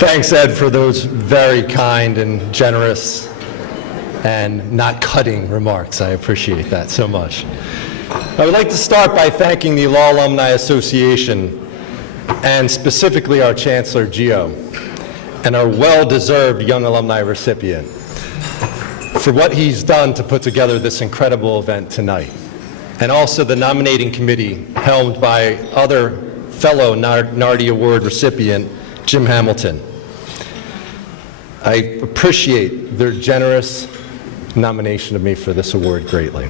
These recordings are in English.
Thanks, Ed, for those very kind and generous and not cutting remarks. I appreciate that so much. I would like to start by thanking the Law Alumni Association and specifically our Chancellor, Gio, and our well-deserved young alumni recipient for what he's done to put together this incredible event tonight. And also the nominating committee helmed by other fellow Nardi Award recipient, Jim Hamilton. I appreciate their generous nomination of me for this award greatly.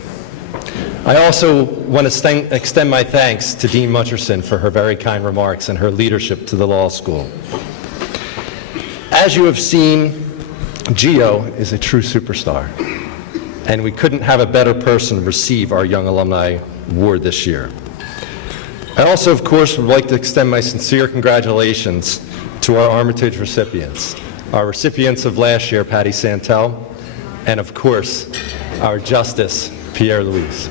I also want to extend my thanks to Dean Mutcherson for her very kind remarks and her leadership to the law school. As you have seen, Gio is a true superstar, and we couldn't have a better person receive our Young Alumni Award this year. I also, of course, would like to extend my sincere congratulations to our Armitage recipients, our recipients of last year, Patty Santel, and of course, our Justice, Pierre Louise.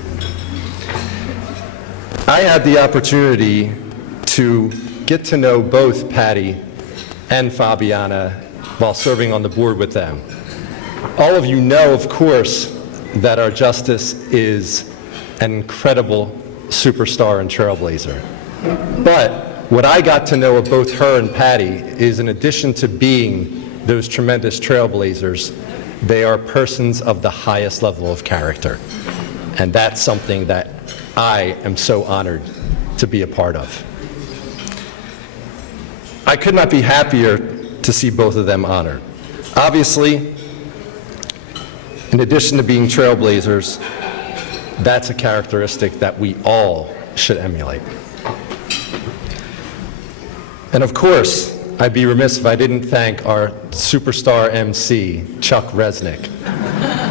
I had the opportunity to get to know both Patty and Fabiana while serving on the board with them. All of you know, of course, that our Justice is an incredible superstar and trailblazer. But what I got to know of both her and Patty is, in addition to being those tremendous trailblazers, they are persons of the highest level of character. And that's something that I am so honored to be a part of. I could not be happier to see both of them honored. Obviously, in addition to being trailblazers, that's a characteristic that we all should emulate. And of course, I'd be remiss if I didn't thank our superstar MC, Chuck Resnick,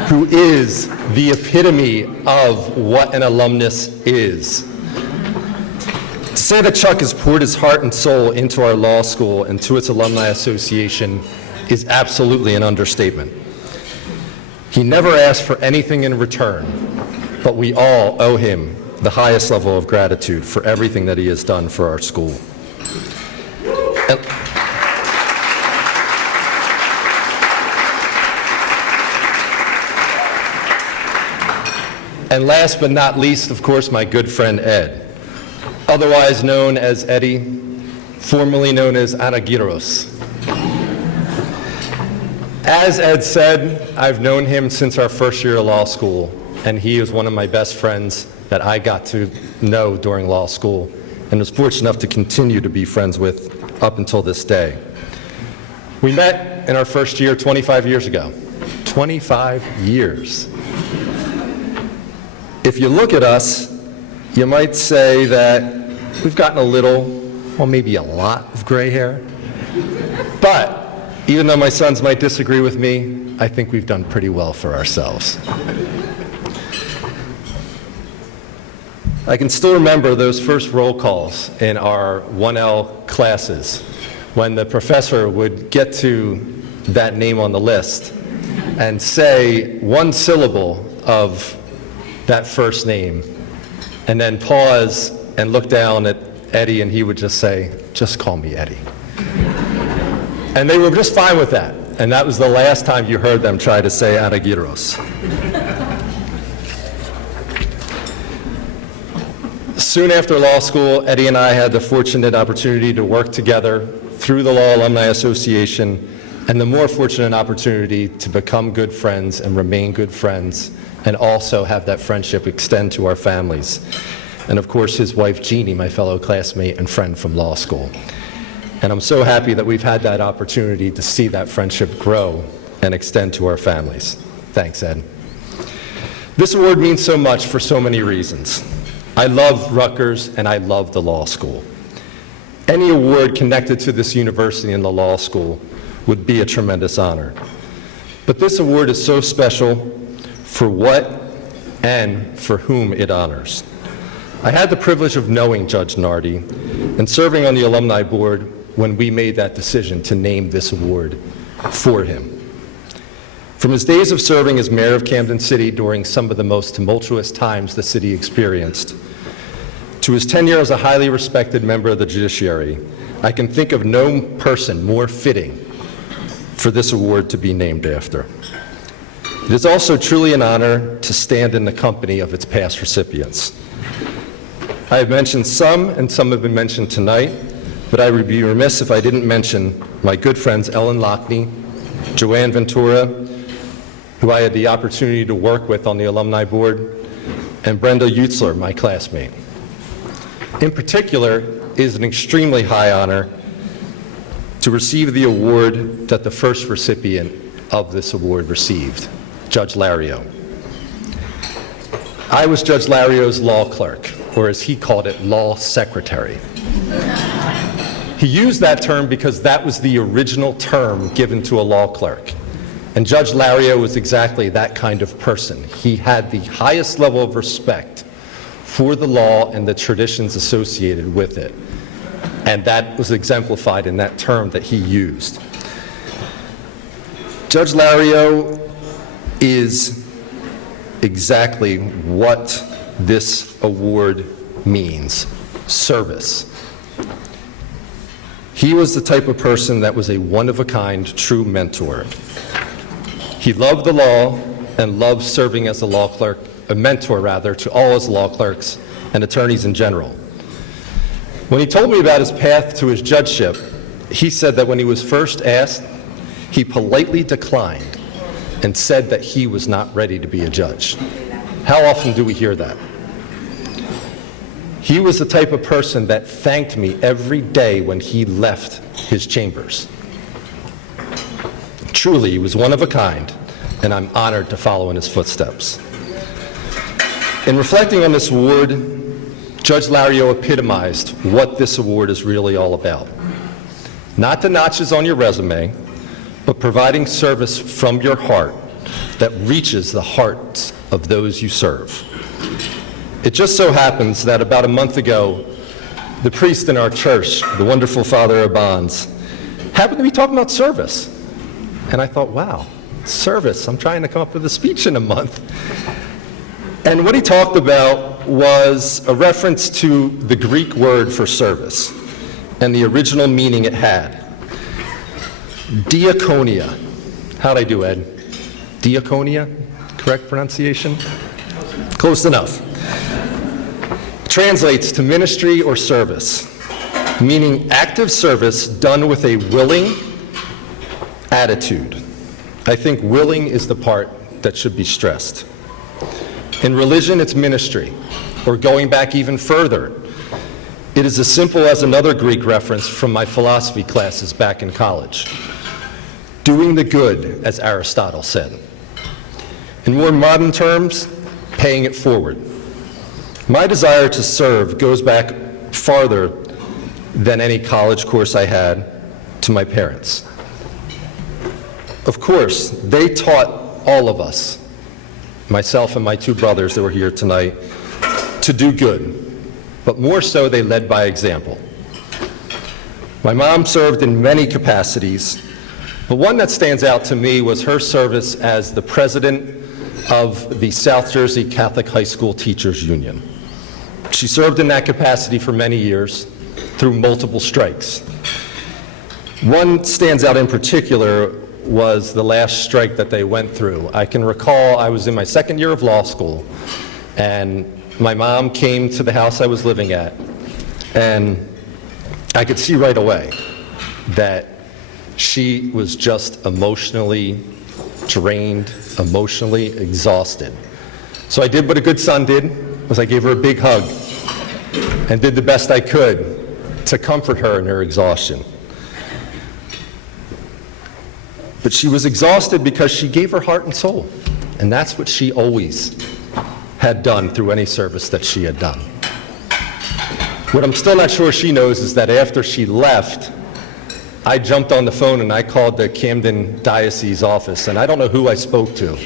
who is the epitome of what an alumnus is. To say that Chuck has poured his heart and soul into our law school and to its alumni association is absolutely an understatement. He never asked for anything in return, but we all owe him the highest level of gratitude for everything that he has done for our school. And last but not least, of course, my good friend Ed, otherwise known as Eddie, formerly known as Anagiros. As Ed said, I've known him since our first year of law school, and he is one of my best friends that I got to know during law school and was fortunate enough to continue to be friends with up until this day. We met in our first year 25 years ago. 25 years. If you look at us, you might say that we've gotten a little, well, maybe a lot of gray hair. But even though my sons might disagree with me, I think we've done pretty well for ourselves. I can still remember those first roll calls in our 1L classes when the professor would get to that name on the list and say one syllable of that first name, and then pause and look down at Eddie, and he would just say, "Just call me Eddie." And they were just fine with that. And that was the last time you heard them try to say Anagiros. Soon after law school, Eddie and I had the fortunate opportunity to work together through the Law Alumni Association, and the more fortunate opportunity to become good friends and remain good friends, and also have that friendship extend to our families. And of course, his wife, Jeannie, my fellow classmate and friend from law school. And I'm so happy that we've had that opportunity to see that friendship grow and extend to our families. Thanks, Ed. This award means so much for so many reasons. I love Rutgers and I love the law school. Any award connected to this university and the law school would be a tremendous honor. But this award is so special for what and for whom it honors. I had the privilege of knowing Judge Nardi and serving on the alumni board when we made that decision to name this award for him. From his days of serving as mayor of Camden City during some of the most tumultuous times the city experienced, to his tenure as a highly respected member of the judiciary, I can think of no person more fitting for this award to be named after. It is also truly an honor to stand in the company of its past recipients. I have mentioned some, and some have been mentioned tonight, but I would be remiss if I didn't mention my good friends Ellen Lockney, Joanne Ventura, who I had the opportunity to work with on the alumni board, and Brenda Utzler, my classmate. In particular, it is an extremely high honor to receive the award that the first recipient of this award received, Judge Lario. I was Judge Lario's law clerk, or as he called it, law secretary. He used that term because that was the original term given to a law clerk. And Judge Lario was exactly that kind of person. He had the highest level of respect for the law and the traditions associated with it. And that was exemplified in that term that he used. Judge Lario is exactly what this award means: service. He was the type of person that was a one-of-a-kind true mentor. He loved the law and loved serving as a law clerk, a mentor rather, to all his law clerks and attorneys in general. When he told me about his path to his judgeship, he said that when he was first asked, he politely declined and said that he was not ready to be a judge. How often do we hear that? He was the type of person that thanked me every day when he left his chambers. Truly, he was one of a kind, and I'm honored to follow in his footsteps. In reflecting on this award, Judge Lario epitomized what this award is really all about. Not the notches on your resume, but providing service from your heart that reaches the hearts of those you serve. It just so happens that about a month ago, the priest in our church, the wonderful Father Abans, happened to be talking about service. And I thought, wow, service. I'm trying to come up with a speech in a month. And what he talked about was a reference to the Greek word for service and the original meaning it had. Diaconia. How'd I do, Ed? Diaconia? Correct pronunciation? Close enough. Translates to ministry or service, meaning active service done with a willing attitude. I think willing is the part that should be stressed. In religion, it's ministry, or going back even further. It is as simple as another Greek reference from my philosophy classes back in college. Doing the good, as Aristotle said. In more modern terms, paying it forward. My desire to serve goes back farther than any college course I had to my parents. Of course, they taught all of us, myself and my two brothers that were here tonight, to do good, but more so they led by example. My mom served in many capacities, but one that stands out to me was her service as the president of the South Jersey Catholic High School Teachers Union. She served in that capacity for many years through multiple strikes. One stands out in particular was the last strike that they went through. I can recall I was in my second year of law school, and my mom came to the house I was living at, and I could see right away that she was just emotionally drained, emotionally exhausted. So I did what a good son did, was I gave her a big hug and did the best I could to comfort her in her exhaustion. But she was exhausted because she gave her heart and soul, and that's what she always had done through any service that she had done. What I'm still not sure she knows is that after she left, I jumped on the phone and I called the Camden Diocese office, and I don't know who I spoke to,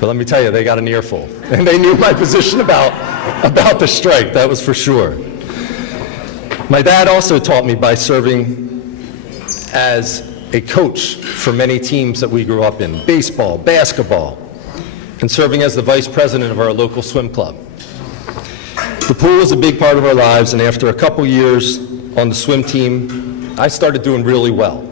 but let me tell you, they got an earful, and they knew my position about the strike, that was for sure. My dad also taught me by serving as a coach for many teams that we grew up in, baseball, basketball, and serving as the vice president of our local swim club. The pool was a big part of our lives, and after a couple years on the swim team, I started doing really well.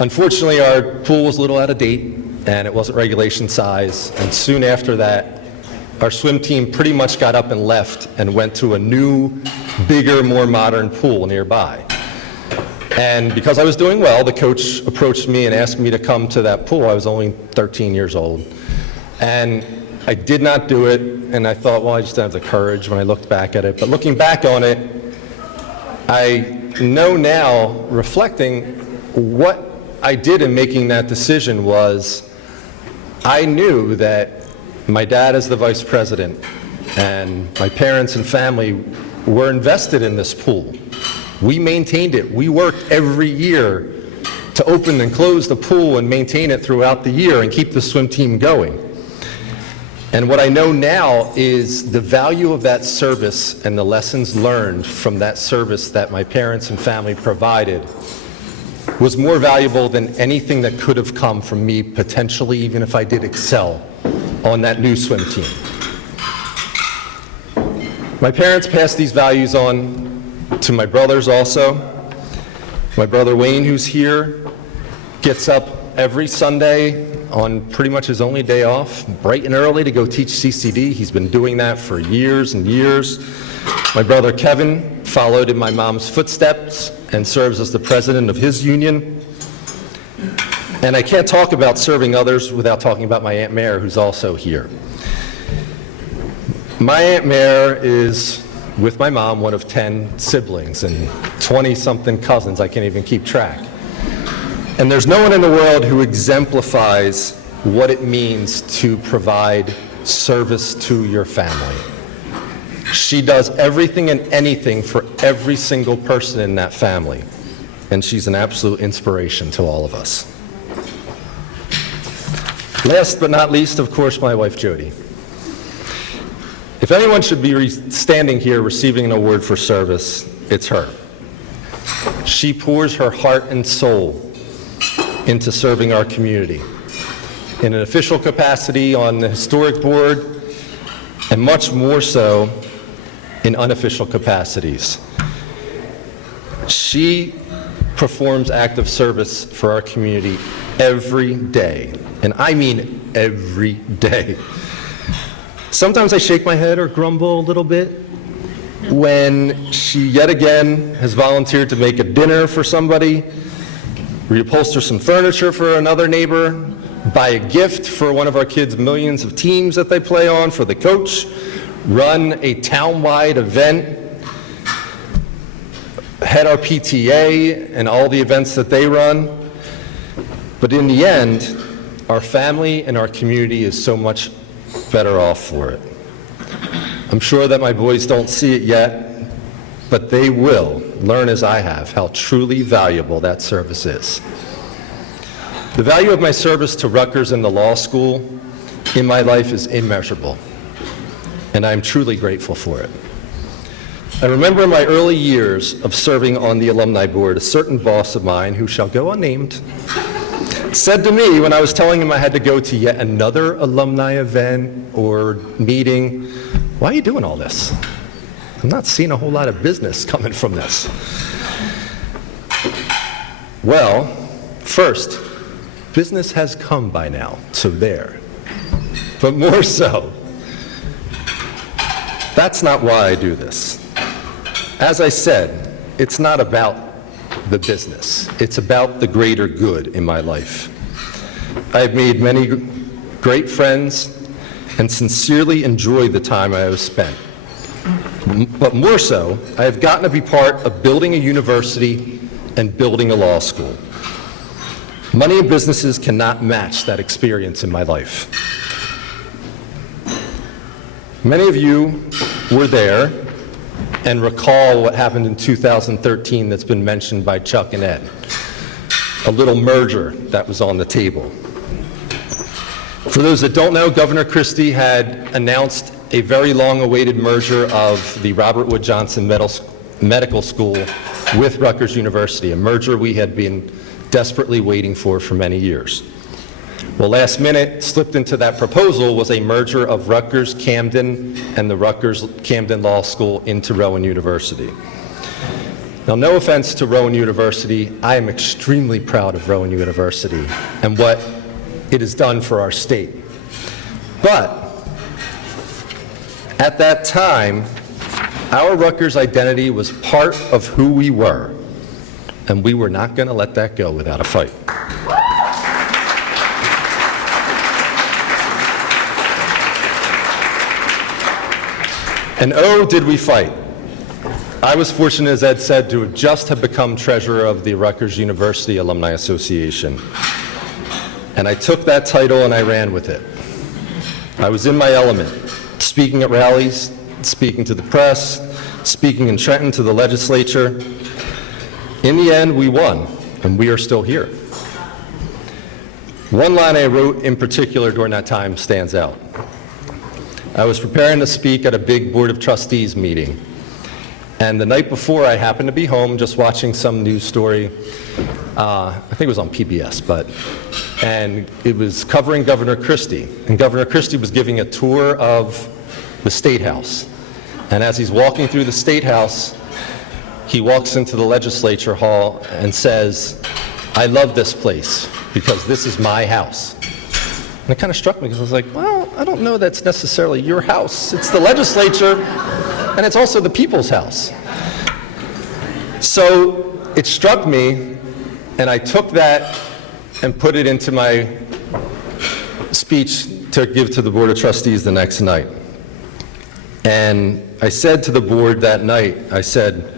Unfortunately, our pool was a little out of date, and it wasn't regulation size, and soon after that, our swim team pretty much got up and left and went to a new, bigger, more modern pool nearby. And because I was doing well, the coach approached me and asked me to come to that pool. I was only 13 years old. And I did not do it, and I thought, well, I just didn't have the courage when I looked back at it. But looking back on it, I know now, reflecting, what I did in making that decision was I knew that my dad as the vice president and my parents and family were invested in this pool. We maintained it. We worked every year to open and close the pool and maintain it throughout the year and keep the swim team going. And what I know now is the value of that service and the lessons learned from that service that my parents and family provided was more valuable than anything that could have come from me, potentially even if I did excel on that new swim team. My parents passed these values on to my brothers also. My brother Wayne, who's here, gets up every Sunday on pretty much his only day off, bright and early to go teach CCD. He's been doing that for years and years. My brother Kevin followed in my mom's footsteps and serves as the president of his union. And I can't talk about serving others without talking about my Aunt Mare, who's also here. My Aunt Mare is, with my mom, one of 10 siblings and 20-something cousins. I can't even keep track. And there's no one in the world who exemplifies what it means to provide service to your family. She does everything and anything for every single person in that family. And she's an absolute inspiration to all of us. Last but not least, of course, my wife, Jody. If anyone should be standing here receiving an award for service, it's her. She pours her heart and soul into serving our community in an official capacity on the historic board, and much more so in unofficial capacities. She performs active service for our community every day, and I mean every day. Sometimes I shake my head or grumble a little bit when she yet again has volunteered to make a dinner for somebody, reupholster some furniture for another neighbor, buy a gift for one of our kids' millions of teams that they play on for the coach, run a town-wide event, head our PTA and all the events that they run. But in the end, our family and our community is so much better off for it. I'm sure that my boys don't see it yet, but they will learn as I have how truly valuable that service is. The value of my service to Rutgers and the law school in my life is immeasurable, and I'm truly grateful for it. I remember in my early years of serving on the alumni board, a certain boss of mine, who shall go unnamed, said to me when I was telling him I had to go to yet another alumni event or meeting, "Why are you doing all this? I'm not seeing a whole lot of business coming from this." Well, first, business has come by now, so there. But more so, that's not why I do this. As I said, it's not about the business. It's about the greater good in my life. I've made many great friends and sincerely enjoyed the time I have spent. But more so, I have gotten to be part of building a university and building a law school. Money and businesses cannot match that experience in my life. Many of you were there and recall what happened in 2013 that's been mentioned by Chuck and Ed, a little merger that was on the table. For those that don't know, Governor Christie had announced a very long-awaited merger of the Robert Wood Johnson Medical School with Rutgers University, a merger we had been desperately waiting for many years. Well, last minute, slipped into that proposal was a merger of Rutgers Camden and the Rutgers Camden Law School into Rowan University. Now, no offense to Rowan University, I am extremely proud of Rowan University and what it has done for our state. But at that time, our Rutgers identity was part of who we were, and we were not going to let that go without a fight. And oh, did we fight. I was fortunate, as Ed said, to just have become treasurer of the Rutgers University Alumni Association. And I took that title and I ran with it. I was in my element, speaking at rallies, speaking to the press, speaking in Trenton to the legislature. In the end, we won, and we are still here. One line I wrote in particular during that time stands out. I was preparing to speak at a big Board of Trustees meeting. And the night before, I happened to be home just watching some news story. I think it was on PBS, and it was covering Governor Christie. And Governor Christie was giving a tour of the State House. And as he's walking through the State House, he walks into the legislature hall and says, "I love this place because this is my house." And it kind of struck me because I was like, well, I don't know that's necessarily your house. It's the legislature, and it's also the people's house. So it struck me, and I took that and put it into my speech to give to the Board of Trustees the next night. And I said to the board that night, I said,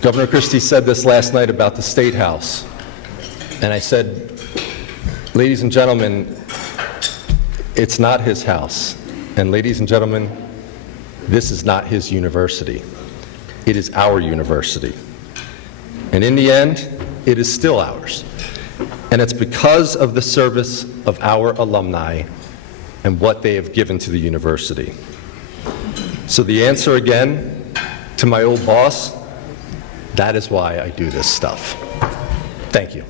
Governor Christie said this last night about the State House. And I said, ladies and gentlemen, it's not his house. And ladies and gentlemen, this is not his university. It is our university. And in the end, it is still ours. And it's because of the service of our alumni and what they have given to the university. So the answer again to my old boss, that is why I do this stuff. Thank you.